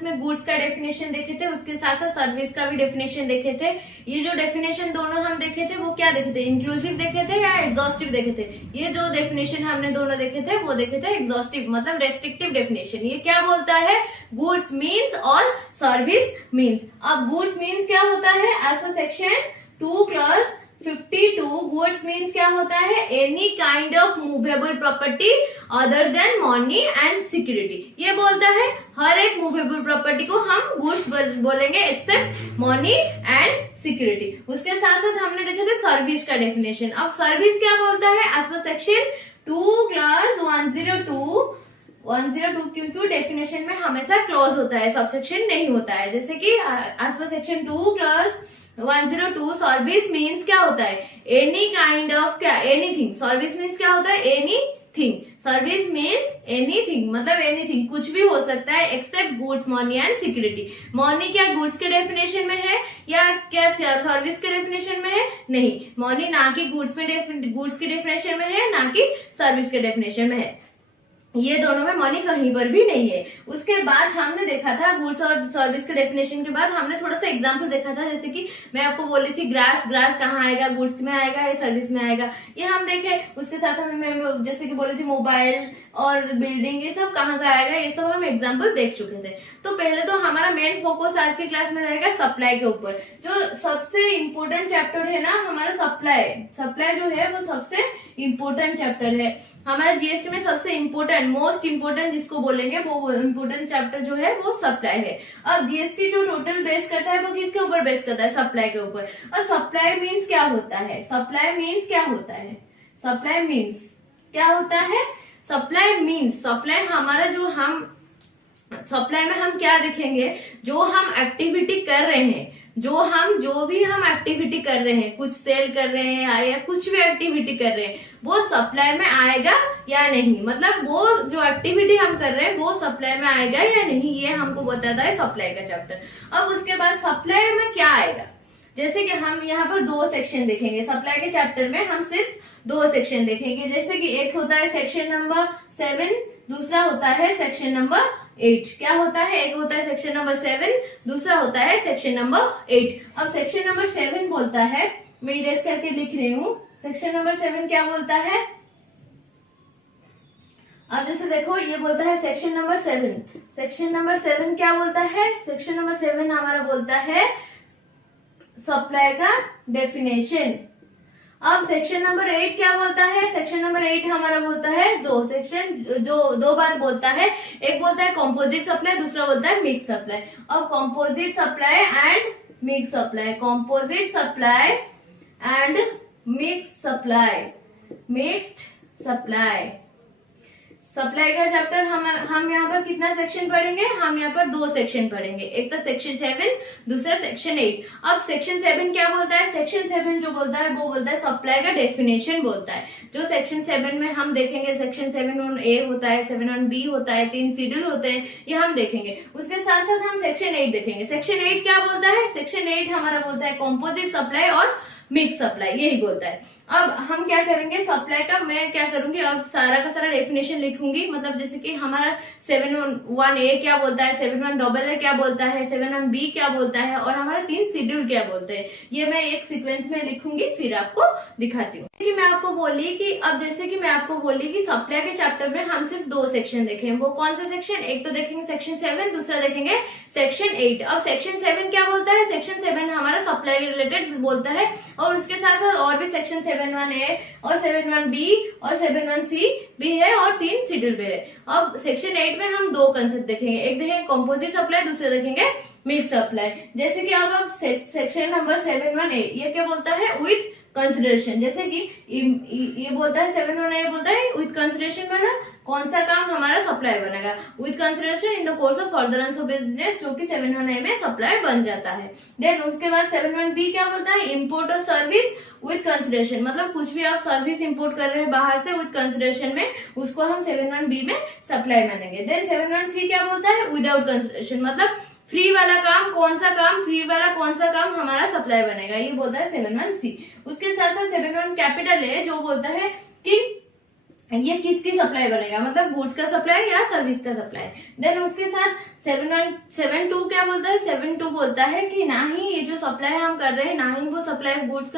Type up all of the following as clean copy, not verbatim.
इसमें गुड्स का डेफिनेशन देखे थे, उसके साथ साथ सर्विस का भी डेफिनेशन देखे थे। ये जो डेफिनेशन दोनों हम देखे थे वो क्या देखे थे, इंक्लूसिव देखे थे या एग्जॉस्टिव देखे थे। ये जो डेफिनेशन हमने दोनों देखे थे वो देखे थे एग्जॉस्टिव, मतलब रेस्ट्रिक्टिव डेफिनेशन। ये क्या बोलता है, गुड्स मीन्स और सर्विस मीन्स। अब गुड्स मीन्स क्या होता है, as per section 2 clause 52 goods means क्या होता है, any kind of movable property other than money and security. ये बोलता है हर एक मूवेबल प्रॉपर्टी को हम गुड्स बोलेंगे एक्सेप्ट मनी एंड सिक्योरिटी। उसके साथ साथ हमने देखे थे सर्विस का डेफिनेशन। अब सर्विस क्या बोलता है, एज पर सेक्शन 2 क्लॉज 102 क्योंकि डेफिनेशन में हमेशा क्लॉज होता है, सबसेक्शन नहीं होता है। जैसे कि as per section 2 clause 102 service means क्या होता है, एनी काइंड ऑफ क्या, एनीथिंग। सर्विस मीन्स क्या होता है, एनीथिंग। सर्विस मीन्स एनीथिंग, मतलब एनीथिंग, कुछ भी हो सकता है except goods money and security. Money क्या गुड्स के डेफिनेशन में है या क्या सर्विस के डेफिनेशन में है, नहीं, मनी ना कि गुड्स के डेफिनेशन में है ना कि सर्विस के डेफिनेशन में है। ये दोनों में मनी कहीं पर भी नहीं है। उसके बाद हमने देखा था गुड्स और सर्विस के डेफिनेशन के बाद हमने थोड़ा सा एग्जांपल देखा था। जैसे कि मैं आपको बोल रही थी ग्रास कहाँ आएगा, गुड्स में आएगा या सर्विस में आएगा, ये हम देखे। उसके साथ हमें जैसे कि बोल रही थी मोबाइल और बिल्डिंग, ये सब कहाँ का आएगा, ये सब हम एग्जाम्पल देख चुके थे। तो पहले तो हमारा मेन फोकस आज की क्लास में रहेगा सप्लाई के ऊपर। जो सबसे इम्पोर्टेंट चैप्टर है ना हमारा सप्लाई जो है वो सबसे इम्पोर्टेंट चैप्टर है हमारा जीएसटी में। सबसे इम्पोर्टेंट, मोस्ट इम्पोर्टेंट जिसको बोलेंगे वो इम्पोर्टेंट चैप्टर जो है वो सप्लाई है। अब जीएसटी जो टोटल बेस करता है वो किसके ऊपर बेस करता है, सप्लाई के ऊपर। और सप्लाई मीन्स क्या होता है, सप्लाई मीन्स क्या होता है, सप्लाई मीन्स क्या होता है, सप्लाई मीन्स, सप्लाई हमारा जो हम सप्लाई में हम क्या देखेंगे, जो हम एक्टिविटी कर रहे हैं, जो भी हम एक्टिविटी कर रहे हैं, कुछ सेल कर रहे हैं या कुछ भी एक्टिविटी कर रहे हैं, वो सप्लाई में आएगा या नहीं, मतलब वो जो एक्टिविटी हम कर रहे हैं वो सप्लाई में आएगा या नहीं, ये हमको बताता है सप्लाई का चैप्टर। अब उसके बाद सप्लाई में क्या आएगा, जैसे कि हम यहाँ पर 2 सेक्शन देखेंगे सप्लाई के चैप्टर में। हम सिर्फ 2 सेक्शन देखेंगे, जैसे कि एक होता है सेक्शन नंबर 7, दूसरा होता है सेक्शन नंबर 8। क्या होता है, एक होता है सेक्शन नंबर 7, दूसरा होता है सेक्शन नंबर 8। अब सेक्शन नंबर 7 बोलता है, मैं इरेज करके लिख रही हूँ, सेक्शन नंबर 7 क्या बोलता है। अब जैसे देखो ये बोलता है सेक्शन नंबर 7 क्या बोलता है, सेक्शन नंबर 7 हमारा बोलता है सप्लाई का डेफिनेशन। अब सेक्शन नंबर 8 क्या बोलता है, सेक्शन नंबर 8 हमारा बोलता है दो बात बोलता है। एक बोलता है कॉम्पोजिट सप्लाई, दूसरा बोलता है मिक्स सप्लाई। अब composite supply and mix supply, composite supply and mix supply, supply का चैप्टर हम यहाँ पर कितना सेक्शन पढ़ेंगे, हम यहाँ पर 2 सेक्शन पढ़ेंगे, एक तो सेक्शन 7, दूसरा सेक्शन 8। अब सेक्शन 7 क्या बोलता है, सेक्शन 7 जो बोलता है वो बोलता है सप्लाई का डेफिनेशन बोलता है। जो सेक्शन 7 में हम देखेंगे, सेक्शन 7(1)(a) होता है, 7(1)(b) होता है, 3 शेड्यूल होते हैं, ये हम देखेंगे। उसके साथ साथ हम सेक्शन 8 देखेंगे। सेक्शन 8 क्या बोलता है, सेक्शन 8 हमारा बोलता है कॉम्पोजिट सप्लाई और मिक्स सप्लाई, यही बोलता है। अब हम क्या करेंगे, सप्लाई का मैं क्या करूंगी, अब सारा का सारा डेफिनेशन लिखूंगी। मतलब जैसे कि हमारा 7(1)(a) क्या बोलता है, 7(1)(a) क्या बोलता है, 7(1)(b) क्या बोलता है, और हमारा 3 शेड्यूल क्या बोलते हैं, ये मैं एक सीक्वेंस में लिखूंगी, फिर आपको दिखाती हूँ। कि मैं आपको बोली कि अब जैसे कि मैं आपको बोली कि सप्लाई के चैप्टर में हम सिर्फ 2 सेक्शन देखें। वो कौन सा सेक्शन, एक तो देखेंगे सेक्शन 7, दूसरा देखेंगे सेक्शन 8। अब सेक्शन 7 क्या बोलता है, सेक्शन 7 हमारा सप्लाई रिलेटेड बोलता है, और उसके साथ साथ और भी सेक्शन 7(1)(a) और 7(1)(b) और 7(1)(c) भी है, और 3 शेड्यूल भी है। अब सेक्शन 8 में हम 2 कंसेप्ट देखेंगे, एक देखेंगे कॉम्पोजिट सप्लाई, दूसरे देखेंगे मिक्स सप्लाई। जैसे कि अब सेक्शन नंबर 7(1)(a) ये क्या बोलता है, विथ कंसिडरेशन। जैसे कि ये बोलता है 7(1)(a) बोलता है विथ कंसिडरेशन वाला कौन सा काम हमारा सप्लाई बनेगा, with consideration in the course of furtherance of business, जो कि 7(1)(a) में सप्लाई बन जाता है। देन उसके बाद 7(1)(b) क्या बोलता है, इम्पोर्ट और सर्विस विथ कंसिडरेशन, मतलब कुछ भी आप सर्विस इंपोर्ट कर रहे हैं बाहर से विथ कंसिडरेशन में, उसको हम 7(1)(b) में सप्लाई मानेंगे। देन 7(1)(c) क्या बोलता है, विदाउट कंसिडरेशन, मतलब फ्री वाला काम कौन सा काम हमारा सप्लाई बनेगा, ये बोलता है 7(1)(c). उसके साथ साथ 7(1) कैपिटल है जो बोलता है कि ये किसकी सप्लाई बनेगा, मतलब गुड्स का सप्लाई या सर्विस का सप्लाई। देन उसके साथ 7.2 क्या बोलता है, 7.2 बोलता है कि ना ही ये जो सप्लाई हम कर रहे हैं ना ही वो सप्लाई गुड्स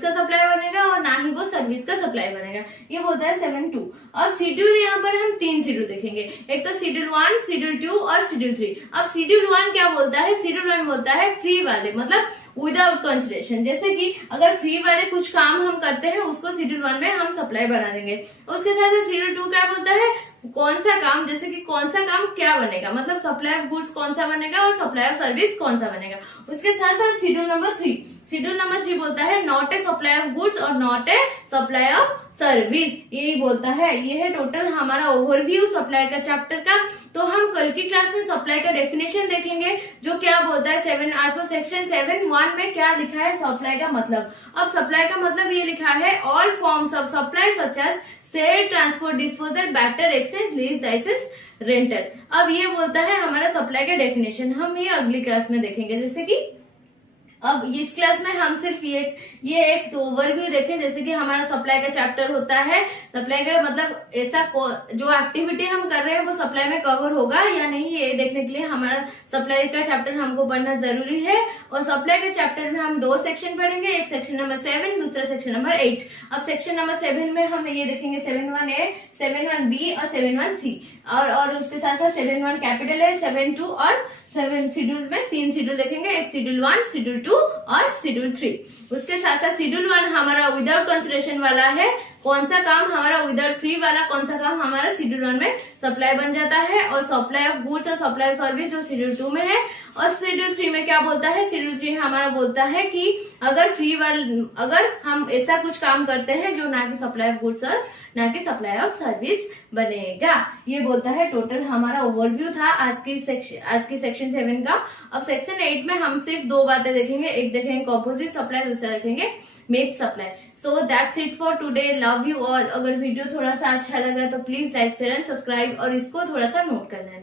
का सप्लाई बनेगा और ना ही वो सर्विस का सप्लाई बनेगा, ये बोलता है 7.2। अब शेड्यूल यहाँ पर हम 3 शेड्यूल देखेंगे, एक तो शेड्यूल 1, शेड्यूल 2 और शेड्यूल 3। अब शेड्यूल 1 क्या बोलता है, शेड्यूल 1 बोलता है फ्री वाले, मतलब विदाउट कंसिडरेशन, जैसे कि अगर फ्री वाले कुछ काम हम करते हैं उसको शेड्यूल 1 में हम सप्लाई बना देंगे। उसके साथ शेड्यूल 2 क्या बोलता है, कौन सा काम, जैसे कि कौन सा काम क्या बनेगा, मतलब सप्लाई ऑफ गुड्स कौन सा बनेगा और सप्लाई ऑफ सर्विस कौन सा बनेगा। उसके साथ साथ शेड्यूल नंबर 3 बोलता है not a supply of goods और not a supply of service, यही बोलता है। ये है टोटल हमारा ओवरव्यू सप्लाई का चैप्टर का। तो हम कल की क्लास में सप्लाई का डेफिनेशन देखेंगे, जो क्या बोलता है सेक्शन 7(1) में क्या लिखा है सप्लाई का मतलब। अब सप्लाई का मतलब ये लिखा है all forms of supply such as sale, transport, disposal, barter, exchange, lease, licence, rental. अब ये बोलता है हमारा सप्लाई का डेफिनेशन, हम ये अगली क्लास में देखेंगे। जैसे कि अब इस क्लास में हम सिर्फ ये एक तो ओवरव्यू देखें, जैसे कि हमारा सप्लाई का चैप्टर होता है, सप्लाई का मतलब ऐसा जो एक्टिविटी हम कर रहे हैं वो सप्लाई में कवर होगा या नहीं, ये देखने के लिए हमारा सप्लाई का चैप्टर हमको पढ़ना जरूरी है। और सप्लाई के चैप्टर में हम 2 सेक्शन पढ़ेंगे, एक सेक्शन नंबर 7, दूसरा सेक्शन नंबर 8। अब सेक्शन नंबर 7 में हम ये देखेंगे 7(1)A, 7(1)B और 7(1)C, और उसके साथ साथ 7(1) कैपिटल है, 7(2) और 7 शेड्यूल में 3 शेड्यूल देखेंगे, एक शेड्यूल 1, शेड्यूल 2 और शेड्यूल 3। उसके साथ साथ शेड्यूल 1 हमारा विदाउट कंसिडरेशन वाला है, कौन सा काम हमारा विदाउट फ्री वाला, कौन सा काम हमारा शेड्यूल 1 में सप्लाई बन जाता है, और सप्लाई ऑफ गुड्स और सप्लाई ऑफ सर्विस जो शेड्यूल 2 में है। और शेड्यूल 3 में क्या बोलता है, शेड्यूल 3 हमारा बोलता है कि अगर हम ऐसा कुछ काम करते हैं जो ना कि सप्लाई ऑफ गुड्स और ना कि सप्लाई ऑफ सर्विस बनेगा, ये बोलता है। टोटल हमारा ओवरव्यू था आज की सेक्शन 7 का। अब सेक्शन 8 में हम सिर्फ 2 बातें देखेंगे, एक देखेंगे कंपोजिट सप्लाई, दूसरा देखेंगे mix supply. So that's it for today, love you all. अगर वीडियो थोड़ा सा अच्छा लगा तो please like, share and subscribe और इसको थोड़ा सा नोट कर लेना।